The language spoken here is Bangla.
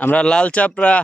আমরা লাল চাপড়া